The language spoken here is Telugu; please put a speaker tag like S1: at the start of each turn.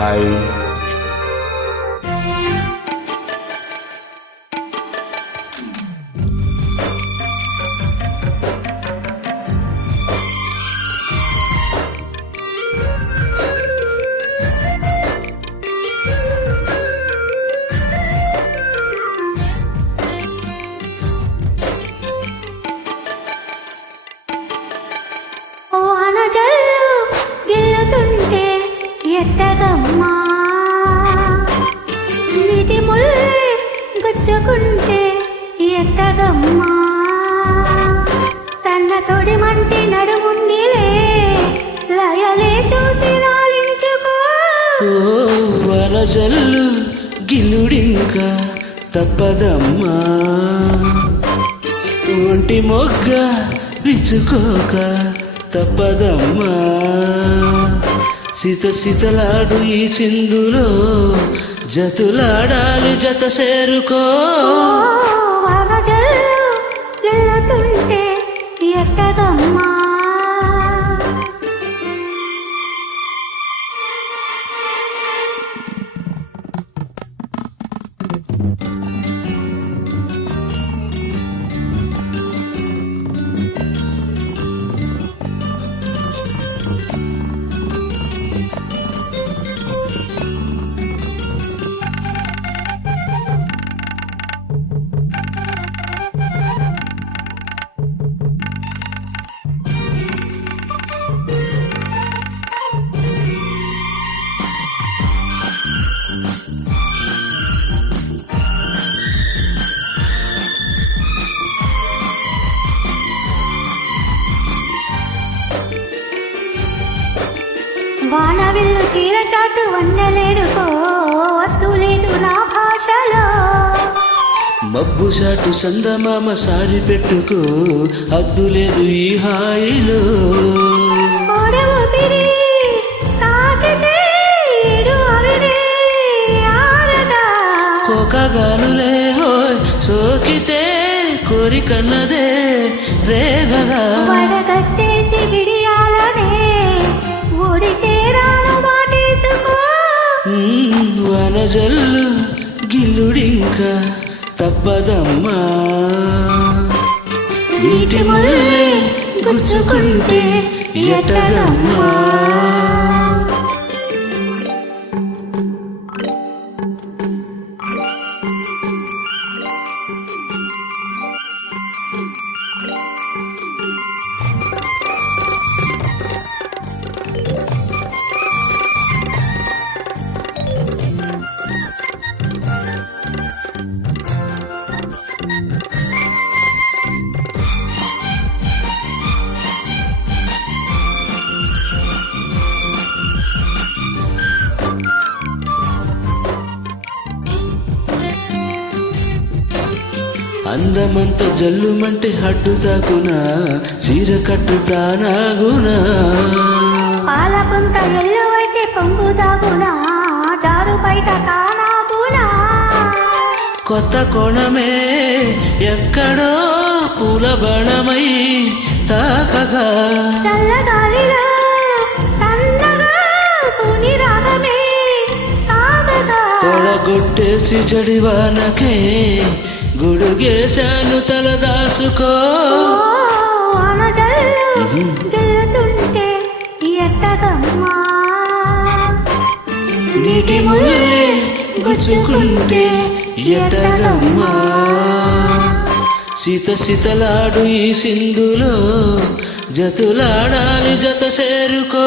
S1: హాయ్
S2: ఎట్టగమ్మా? నీటి ముల్లే గుచ్చుకుంటే ఎట్టగమ్మా? తన్న తొడి మంటి నడుముండిలే లయలే చూసి లాలించుకో
S3: ఓ తప్పదమ్మా. ఒంటి మొగ్గ విచ్చుకోక తప్పదమ్మా. సిత సితలాడు ఈ సింధులో జతులాడాలి జత చేరుకో.
S2: ఓ వానవిల్లు చీర చాటు వండలేడుకో నా భాషలో.
S3: మబ్బు చాటు సందమామ సారి పెట్టుకో అద్దు లేదు ఈ హాయిలో. కోకగాలులే హోయ్ సోకితే కోరికన్నదే రేగదా. తప్పదమ్మా. నీటి ముల్లే గుచ్చుకుంటే ఎట్టదమ్మా. అందమంత జల్లుమంటే హడ్డు తాకునా చీర కట్టుతానాగునా
S2: పాలపుంత ఎల్లు అయితే పొంగు దాగునా దారు బయట కానాగునా
S3: కొత్త కోణమే ఎక్కడో పూల బణమై తాకగా.
S2: చల్లగాలిలో
S3: జడివానకే గుడుగేశాను తల దాసుకో
S2: గెలుతుంటే
S3: నీటి గుచ్చుకుంటే సీత సీతలాడు ఈ సింధులో జతులాడాలి జత చేరుకో.